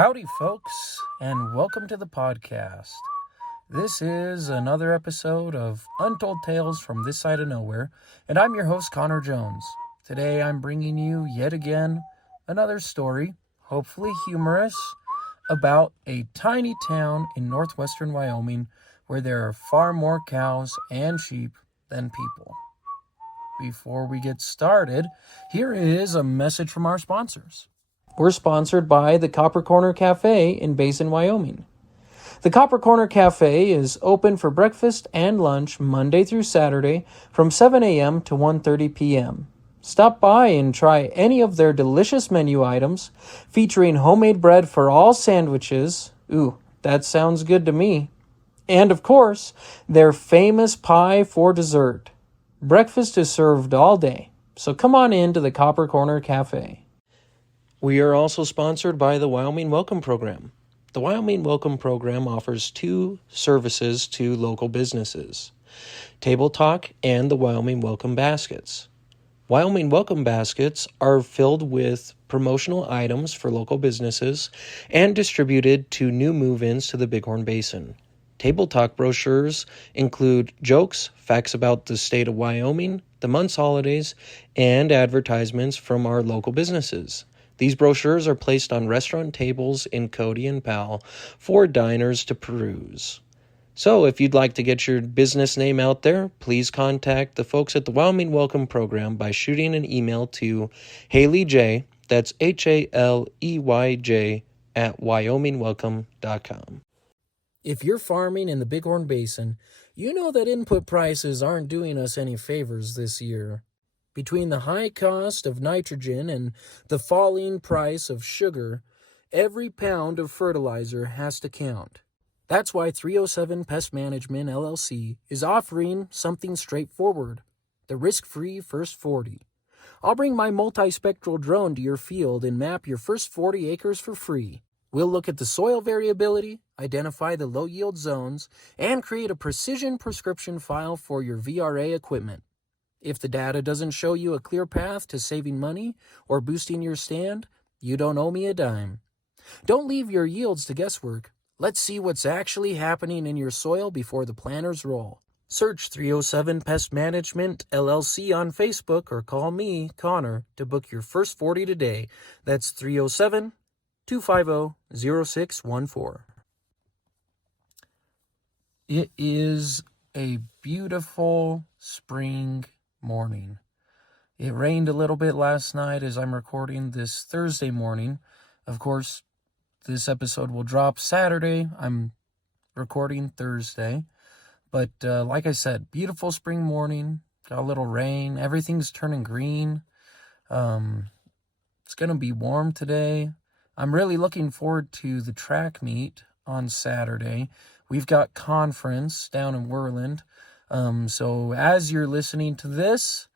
Howdy, folks, and welcome to the podcast. This is another episode of Untold Tales from This Side of Nowhere, and I'm your host, Connor Jones. Today I'm bringing you yet again another story, hopefully humorous, about a tiny town in northwestern Wyoming where there are far more cows and sheep than people. Before we get started, here is a message from our sponsors. We're sponsored by the Copper Corner Cafe in Basin, Wyoming. The Copper Corner Cafe is open for breakfast and lunch Monday through Saturday from 7 a.m. to 1:30 p.m. Stop by and try any of their delicious menu items featuring homemade bread for all sandwiches. Ooh, that sounds good to me. And of course, their famous pie for dessert. Breakfast is served all day, so come on in to the Copper Corner Cafe. We are also sponsored by the Wyoming Welcome Program. The Wyoming Welcome Program offers two services to local businesses: Table Talk and the Wyoming Welcome Baskets. Wyoming Welcome Baskets are filled with promotional items for local businesses and distributed to new move-ins to the Bighorn Basin. Table Talk brochures include jokes, facts about the state of Wyoming, the month's holidays, and advertisements from our local businesses. These brochures are placed on restaurant tables in Cody and Powell for diners to peruse. So if you'd like to get your business name out there, please contact the folks at the Wyoming Welcome Program by shooting an email to HaleyJ, that's HALEYJ, at wyomingwelcome.com. If you're farming in the Bighorn Basin, you know that input prices aren't doing us any favors this year. Between the high cost of nitrogen and the falling price of sugar, every pound of fertilizer has to count. That's why 307 Pest Management, LLC, is offering something straightforward: the risk-free First 40. I'll bring my multispectral drone to your field and map your first 40 acres for free. We'll look at the soil variability, identify the low-yield zones, and create a precision prescription file for your VRA equipment. If the data doesn't show you a clear path to saving money or boosting your stand, you don't owe me a dime. Don't leave your yields to guesswork. Let's see what's actually happening in your soil before the planners roll. Search 307 Pest Management, LLC on Facebook or call me, Connor, to book your first 40 today. That's 307-250-0614. It is a beautiful spring morning. It rained a little bit last night as I'm recording this Thursday morning. Of course, this episode will drop Saturday. I'm recording Thursday. But like I said, beautiful spring morning. Got a little rain. Everything's turning green. It's going to be warm today. I'm really looking forward to the track meet on Saturday. We've got conference down in Worland. So as you're listening to this,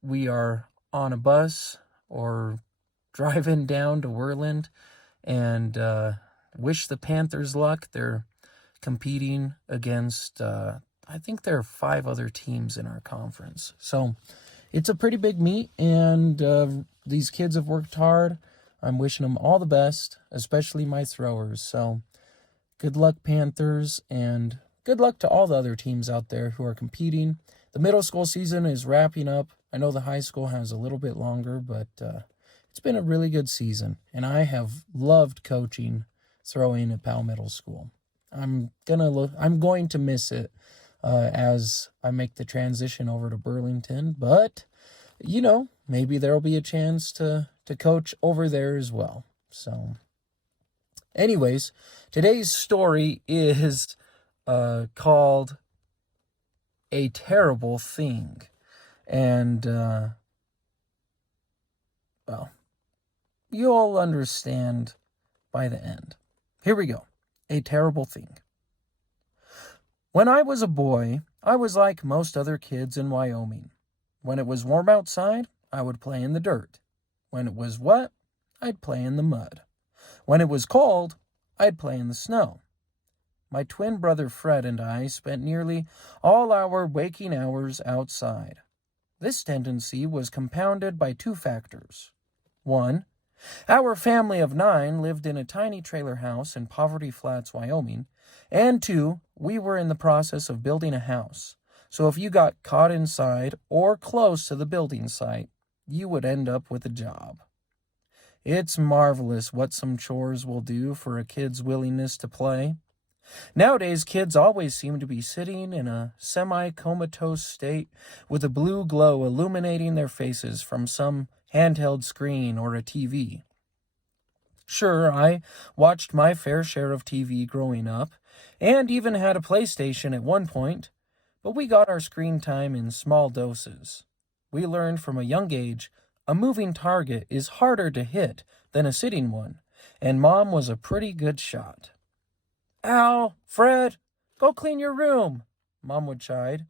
we are on a bus or driving down to Worland, and wish the Panthers luck. They're competing against, I think there are 5 other teams in our conference. So it's a pretty big meet, and these kids have worked hard. I'm wishing them all the best, especially my throwers. So good luck, Panthers, and good luck to all the other teams out there who are competing. The middle school season is wrapping up. I know the high school has a little bit longer, but it's been a really good season, and I have loved coaching throwing at Powell Middle School. I'm going to miss it as I make the transition over to Burlington, but maybe there'll be a chance to coach over there as well. So anyways, today's story is called A Terrible Thing. And, you'll understand by the end. Here we go. A Terrible Thing. When I was a boy, I was like most other kids in Wyoming. When it was warm outside, I would play in the dirt. When it was wet, I'd play in the mud. When it was cold, I'd play in the snow. My twin brother Fred and I spent nearly all our waking hours outside. This tendency was compounded by 2 factors. 1, Our family of 9 lived in a tiny trailer house in Poverty Flats, Wyoming, and 2, we were in the process of building a house. So if you got caught inside or close to the building site, you would end up with a job. It's marvelous what some chores will do for a kid's willingness to play. Nowadays, kids always seem to be sitting in a semi-comatose state with a blue glow illuminating their faces from some handheld screen or a TV. Sure, I watched my fair share of TV growing up, and even had a PlayStation at one point, but we got our screen time in small doses. We learned from a young age a moving target is harder to hit than a sitting one, and Mom was a pretty good shot. "Al, Fred, go clean your room," Mom would chide.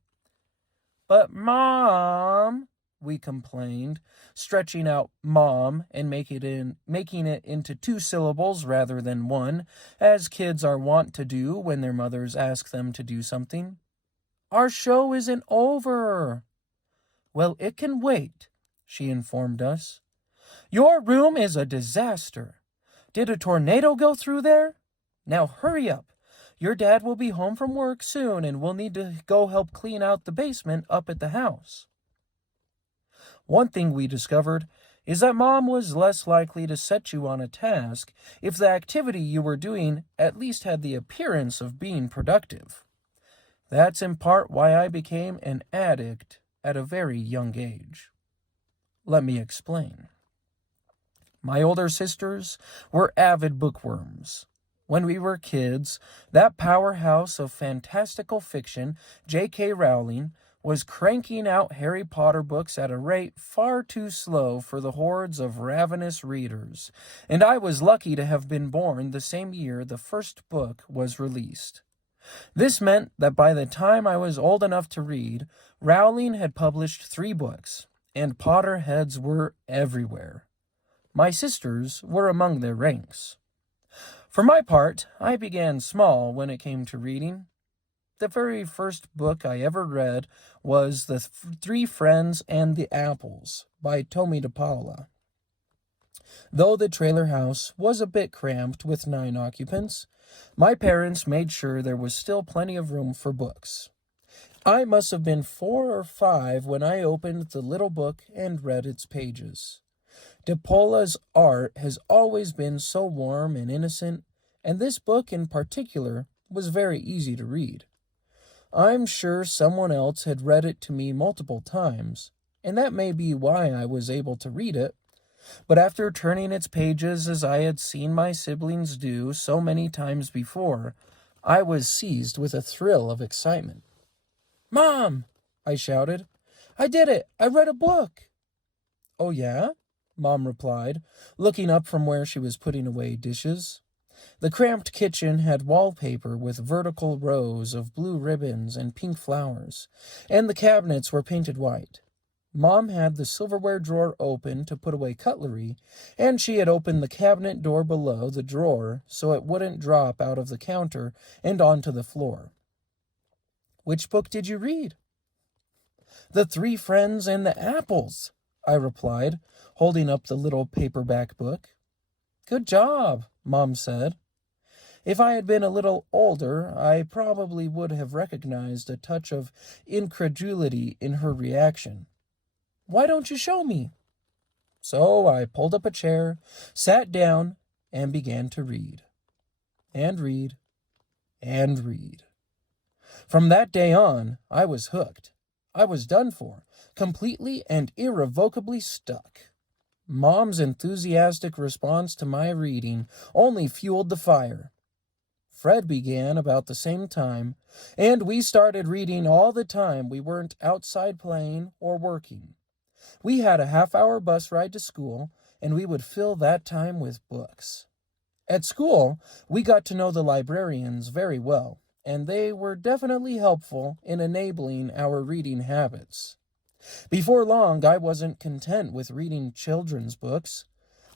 "But Mom," we complained, stretching out Mom and making it into 2 syllables rather than 1, as kids are wont to do when their mothers ask them to do something. "Our show isn't over." "Well, it can wait," she informed us. "Your room is a disaster. Did a tornado go through there? Now hurry up. Your dad will be home from work soon and we'll need to go help clean out the basement up at the house." One thing we discovered is that Mom was less likely to set you on a task if the activity you were doing at least had the appearance of being productive. That's in part why I became an addict at a very young age. Let me explain. My older sisters were avid bookworms. When we were kids, that powerhouse of fantastical fiction, J.K. Rowling, was cranking out Harry Potter books at a rate far too slow for the hordes of ravenous readers, and I was lucky to have been born the same year the first book was released. This meant that by the time I was old enough to read, Rowling had published 3 books, and Potterheads were everywhere. My sisters were among their ranks. For my part, I began small when it came to reading. The very first book I ever read was The 3 Friends and the Apples by Tomie dePaola. Though the trailer house was a bit cramped with 9 occupants, my parents made sure there was still plenty of room for books. I must have been 4 or 5 when I opened the little book and read its pages. dePaola's art has always been so warm and innocent, and this book in particular was very easy to read. I'm sure someone else had read it to me multiple times, and that may be why I was able to read it, but after turning its pages as I had seen my siblings do so many times before, I was seized with a thrill of excitement. "Mom!" I shouted. "I did it! I read a book!" "Oh, yeah?" Mom replied, looking up from where she was putting away dishes. The cramped kitchen had wallpaper with vertical rows of blue ribbons and pink flowers, and the cabinets were painted white. Mom had the silverware drawer open to put away cutlery, and she had opened the cabinet door below the drawer so it wouldn't drop out of the counter and onto the floor. "Which book did you read?" "The 3 Friends and the Apples," I replied, holding up the little paperback book. "Good job," Mom said. If I had been a little older, I probably would have recognized a touch of incredulity in her reaction. "Why don't you show me?" So I pulled up a chair, sat down, and began to read. And read. And read. From that day on, I was hooked. I was done for, completely and irrevocably stuck. Mom's enthusiastic response to my reading only fueled the fire. Fred began about the same time, and we started reading all the time we weren't outside playing or working. We had a half-hour bus ride to school, and we would fill that time with books. At school, we got to know the librarians very well, and they were definitely helpful in enabling our reading habits. Before long, I wasn't content with reading children's books.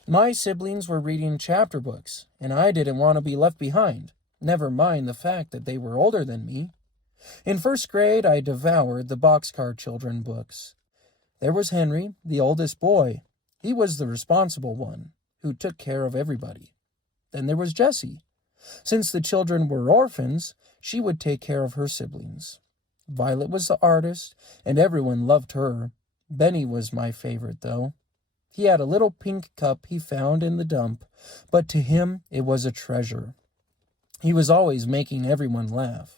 My siblings were reading chapter books, and I didn't want to be left behind, never mind the fact that they were older than me. In first grade, I devoured the Boxcar Children books. There was Henry, the oldest boy. He was the responsible one, who took care of everybody. Then there was Jessie. Since the children were orphans, she would take care of her siblings. Violet was the artist, and everyone loved her. Benny was my favorite, though. He had a little pink cup he found in the dump, but to him it was a treasure. He was always making everyone laugh.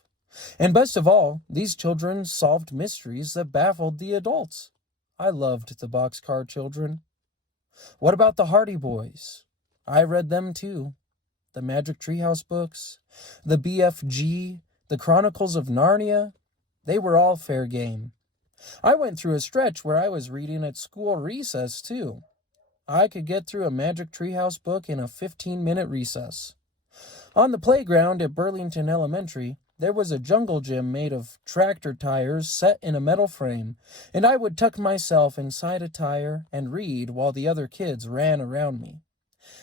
And best of all, these children solved mysteries that baffled the adults. I loved the boxcar children. What about the Hardy Boys? I read them too. The Magic Treehouse books, the BFG, the Chronicles of Narnia, they were all fair game. I went through a stretch where I was reading at school recess too. I could get through a Magic Treehouse book in a 15-minute recess. On the playground at Burlington Elementary, there was a jungle gym made of tractor tires set in a metal frame, and I would tuck myself inside a tire and read while the other kids ran around me.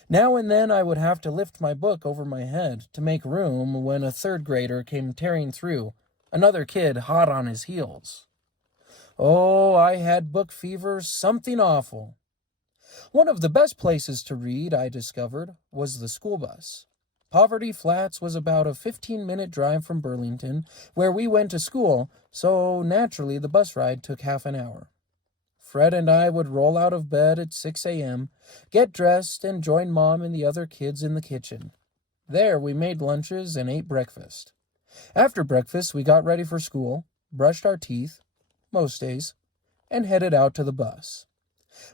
Now and then I would have to lift my book over my head to make room when a third grader came tearing through, another kid hot on his heels. Oh, I had book fever, something awful. One of the best places to read, I discovered, was the school bus. Poverty Flats was about a 15-minute drive from Burlington, where we went to school, so naturally the bus ride took half an hour. Fred and I would roll out of bed at 6 a.m., get dressed, and join Mom and the other kids in the kitchen. There we made lunches and ate breakfast. After breakfast, we got ready for school, brushed our teeth, most days, and headed out to the bus.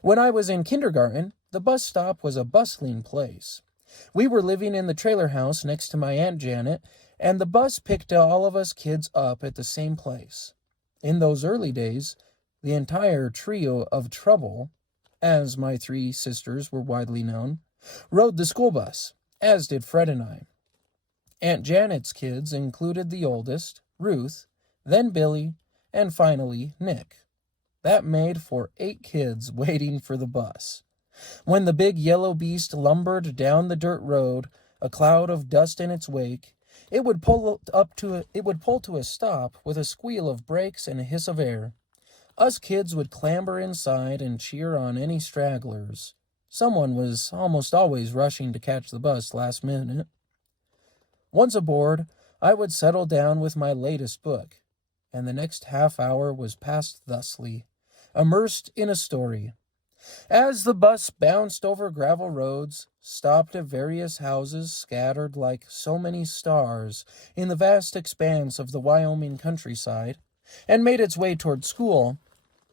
When I was in kindergarten, the bus stop was a bustling place. We were living in the trailer house next to my Aunt Janet, and the bus picked all of us kids up at the same place. In those early days, the entire trio of Trouble, as my three sisters were widely known, rode the school bus, as did Fred and I. Aunt Janet's kids included the oldest, Ruth, then Billy, and finally Nick. That made for 8 kids waiting for the bus. When the big yellow beast lumbered down the dirt road, a cloud of dust in its wake, it would pull to a stop with a squeal of brakes and a hiss of air. Us kids would clamber inside and cheer on any stragglers. Someone was almost always rushing to catch the bus last minute. Once aboard, I would settle down with my latest book, and the next half hour was passed thusly, immersed in a story. As the bus bounced over gravel roads, stopped at various houses scattered like so many stars in the vast expanse of the Wyoming countryside, and made its way toward school,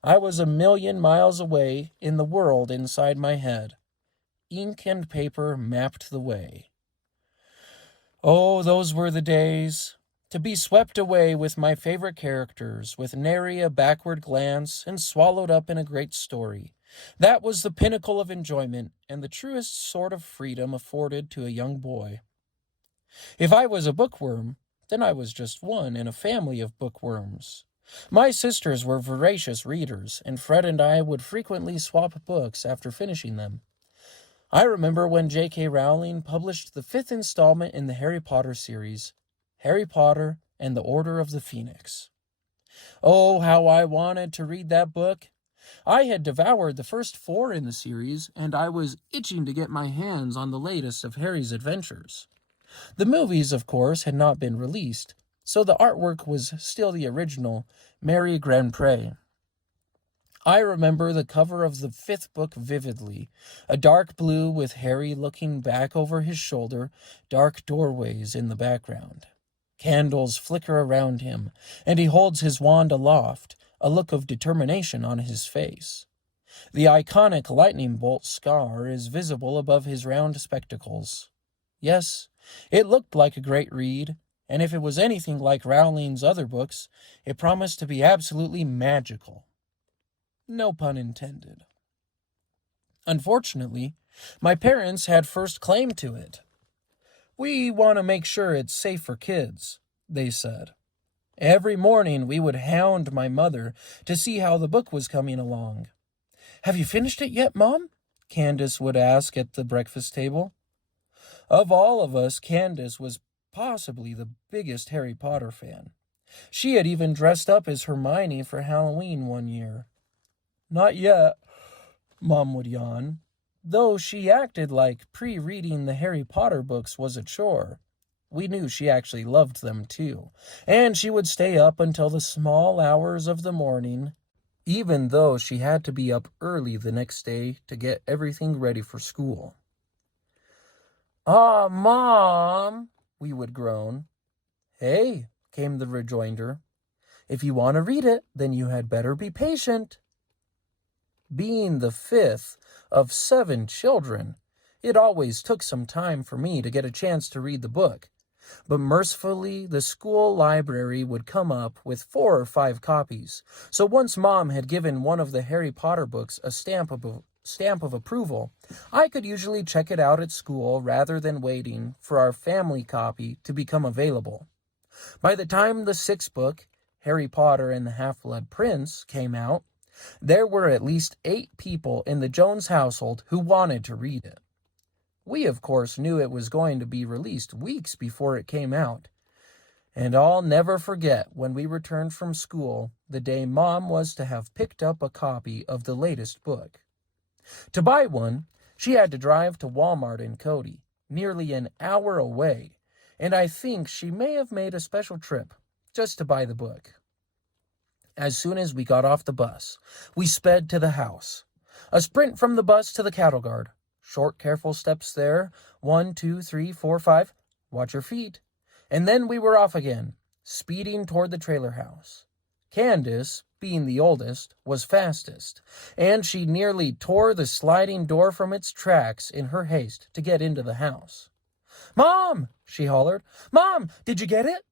I was 1,000,000 miles away in the world inside my head. Ink and paper mapped the way. Oh, those were the days. To be swept away with my favorite characters, with nary a backward glance, and swallowed up in a great story. That was the pinnacle of enjoyment, and the truest sort of freedom afforded to a young boy. If I was a bookworm, then I was just one in a family of bookworms. My sisters were voracious readers, and Fred and I would frequently swap books after finishing them. I remember when J.K. Rowling published the 5th installment in the Harry Potter series, Harry Potter and the Order of the Phoenix. Oh, how I wanted to read that book. I had devoured the first 4 in the series, and I was itching to get my hands on the latest of Harry's adventures. The movies, of course, had not been released, so the artwork was still the original Mary Grandpré. I remember the cover of the 5th book vividly, a dark blue with Harry looking back over his shoulder, dark doorways in the background. Candles flicker around him, and he holds his wand aloft, a look of determination on his face. The iconic lightning bolt scar is visible above his round spectacles. Yes, it looked like a great read, and if it was anything like Rowling's other books, it promised to be absolutely magical. No pun intended. Unfortunately, my parents had first claim to it. "We want to make sure it's safe for kids," they said. Every morning we would hound my mother to see how the book was coming along. "Have you finished it yet, Mom?" Candace would ask at the breakfast table. Of all of us, Candace was possibly the biggest Harry Potter fan. She had even dressed up as Hermione for Halloween one year. "Not yet," Mom would yawn. Though she acted like pre-reading the Harry Potter books was a chore, we knew she actually loved them too, and she would stay up until the small hours of the morning, even though she had to be up early the next day to get everything ready for school. "Ah, Mom," we would groan. "Hey," came the rejoinder, "if you want to read it, then you had better be patient." Being the fifth of 7 children, it always took some time for me to get a chance to read the book. But mercifully, the school library would come up with 4 or 5 copies. So once Mom had given one of the Harry Potter books a stamp of approval, I could usually check it out at school rather than waiting for our family copy to become available. By the time the 6th book, Harry Potter and the Half-Blood Prince, came out, there were at least 8 people in the Jones household who wanted to read it. We, of course, knew it was going to be released weeks before it came out. And I'll never forget when we returned from school the day Mom was to have picked up a copy of the latest book. To buy one, she had to drive to Walmart in Cody, nearly an hour away, and I think she may have made a special trip just to buy the book. As soon as we got off the bus, we sped to the house. A sprint from the bus to the cattle guard. Short, careful steps there. 1, 2, 3, 4, 5. Watch your feet. And then we were off again, speeding toward the trailer house. Candace, being the oldest, was fastest, and she nearly tore the sliding door from its tracks in her haste to get into the house. "Mom!" she hollered. "Mom, did you get it?"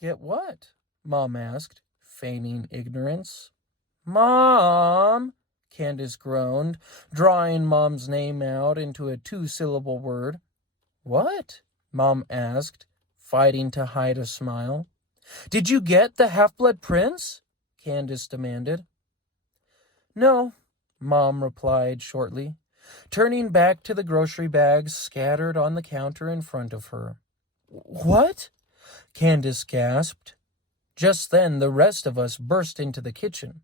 "Get what?" Mom asked, feigning ignorance. "Mom!" Candace groaned, drawing Mom's name out into a 2-syllable word. "What?" Mom asked, fighting to hide a smile. "Did you get the Half-Blood Prince?" Candace demanded. "No," Mom replied shortly, turning back to the grocery bags scattered on the counter in front of her. "What?" Candace gasped. Just then the rest of us burst into the kitchen.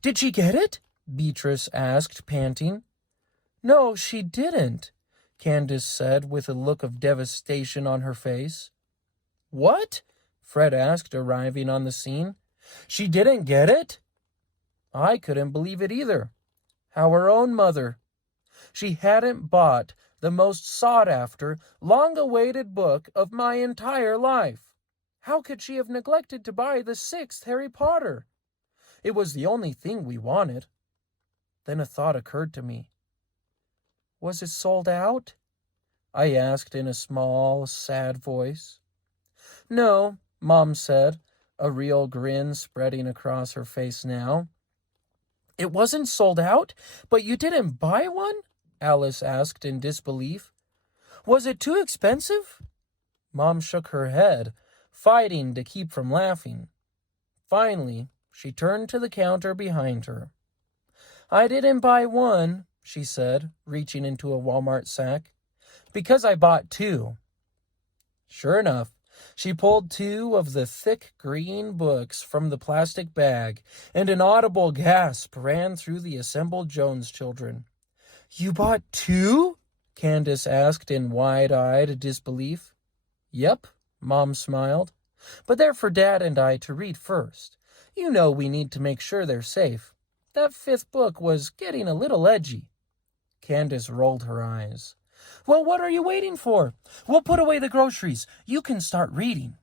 "Did she get it?" Beatrice asked, panting. "No, she didn't," Candace said with a look of devastation on her face. "What?" Fred asked, arriving on the scene. "She didn't get it?" I couldn't believe it either. Our own mother. She hadn't bought the most sought-after, long-awaited book of my entire life. How could she have neglected to buy the 6th Harry Potter? It was the only thing we wanted. Then a thought occurred to me. "Was it sold out?" I asked in a small, sad voice. "No," Mom said, a real grin spreading across her face now. "It wasn't sold out, but you didn't buy one?" Alice asked in disbelief. "Was it too expensive?" Mom shook her head, fighting to keep from laughing. Finally, she turned to the counter behind her. "I didn't buy one," she said, reaching into a Walmart sack, "because I bought 2. Sure enough, she pulled 2 of the thick green books from the plastic bag, and an audible gasp ran through the assembled Jones children. "You bought 2?" Candace asked in wide-eyed disbelief. "Yep," Mom smiled. "But they're for Dad and I to read first. You know we need to make sure they're safe. That 5th book was getting a little edgy." Candace rolled her eyes. "Well, what are you waiting for? We'll put away the groceries. You can start reading."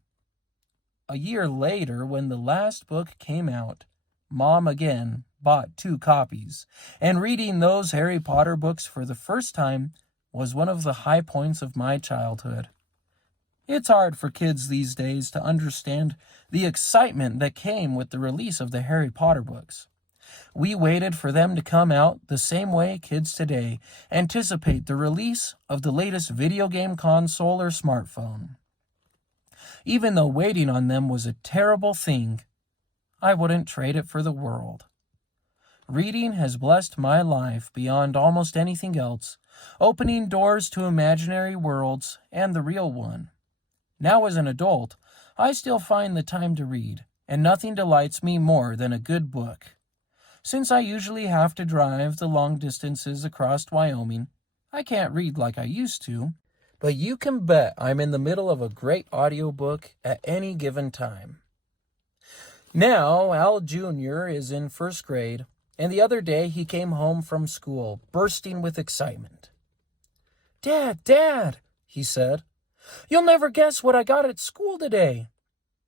A year later, when the last book came out, Mom again bought 2 copies, and reading those Harry Potter books for the first time was one of the high points of my childhood. It's hard for kids these days to understand the excitement that came with the release of the Harry Potter books. We waited for them to come out the same way kids today anticipate the release of the latest video game console or smartphone. Even though waiting on them was a terrible thing, I wouldn't trade it for the world. Reading has blessed my life beyond almost anything else, opening doors to imaginary worlds and the real one. Now as an adult, I still find the time to read, and nothing delights me more than a good book. Since I usually have to drive the long distances across Wyoming, I can't read like I used to, but you can bet I'm in the middle of a great audiobook at any given time. Now, Al Jr. is in first grade, and the other day he came home from school, bursting with excitement. Dad, he said, "you'll never guess what I got at school today."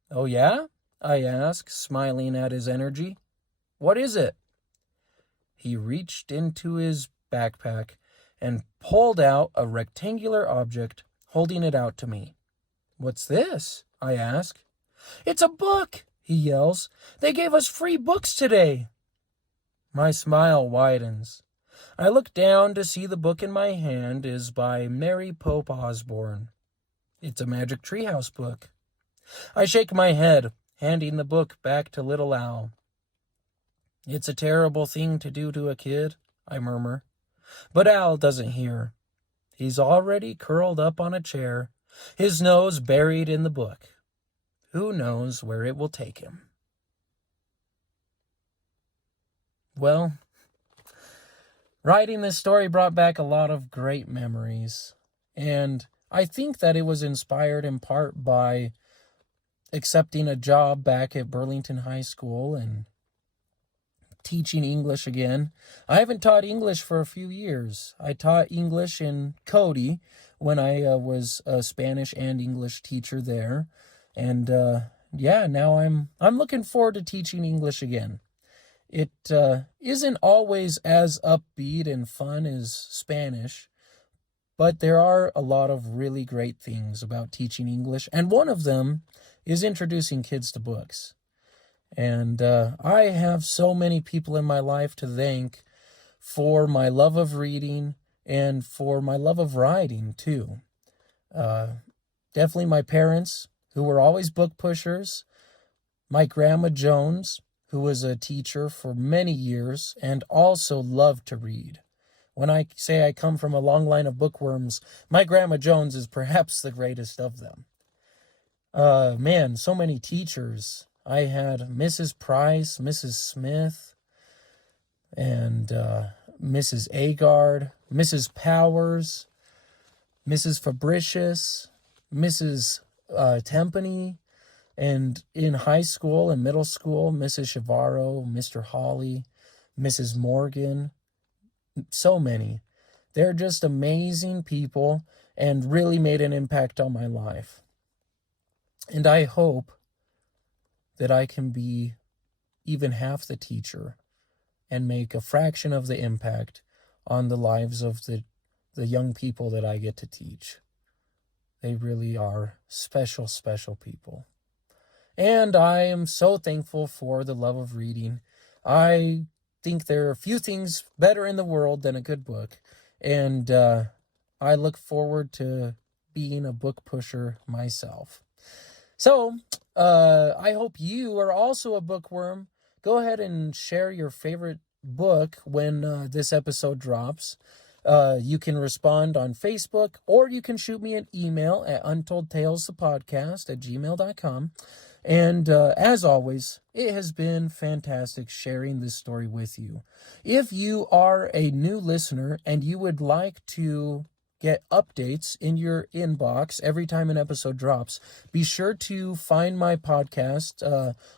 "Oh, yeah?" I asked, smiling at his energy. "What is it?" He reached into his backpack and pulled out a rectangular object, holding it out to me. "What's this?" I asked. "It's a book," he yells. "They gave us free books today." My smile widens. I look down to see the book in my hand is by Mary Pope Osborne. It's a Magic Treehouse book. I shake my head, handing the book back to little Al. "It's a terrible thing to do to a kid," I murmur. But Al doesn't hear. He's already curled up on a chair, his nose buried in the book. Who knows where it will take him? Well, writing this story brought back a lot of great memories, and I think that it was inspired in part by accepting a job back at Burlington High School and teaching English again. I haven't taught English for a few years. I taught English in Cody when I was a Spanish and English teacher there, and now I'm looking forward to teaching English again. It isn't always as upbeat and fun as Spanish, but there are a lot of really great things about teaching English, and one of them is introducing kids to books. And I have so many people in my life to thank for my love of reading and for my love of writing, too. Definitely my parents, who were always book pushers, my Grandma Jones, who was a teacher for many years and also loved to read. When I say I come from a long line of bookworms, my Grandma Jones is perhaps the greatest of them. So many teachers. I had Mrs. Price, Mrs. Smith, and Mrs. Agard, Mrs. Powers, Mrs. Fabricius, Mrs. Tempany, and in high school and middle school, Mrs. Shavaro, Mr. Hawley, Mrs. Morgan, so many. They're just amazing people and really made an impact on my life. And I hope that I can be even half the teacher and make a fraction of the impact on the lives of the young people that I get to teach. They really are special, special people. And I am so thankful for the love of reading. I think there are few things better in the world than a good book. And I look forward to being a book pusher myself. So, I hope you are also a bookworm. Go ahead and share your favorite book when this episode drops. You can respond on Facebook, or you can shoot me an email at untoldtalesthepodcast@gmail.com. And as always, it has been fantastic sharing this story with you. If you are a new listener and you would like to get updates in your inbox every time an episode drops, be sure to find my podcast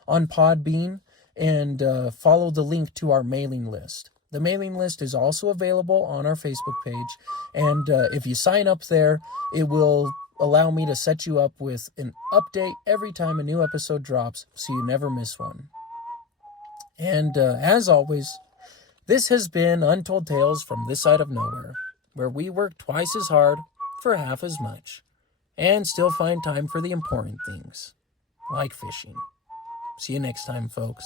on Podbean and follow the link to our mailing list. The mailing list is also available on our Facebook page, and if you sign up there, it will allow me to set you up with an update every time a new episode drops, so you never miss one. And as always, this has been Untold Tales from This Side of Nowhere, where we work twice as hard for half as much, and still find time for the important things, like fishing. See you next time, folks.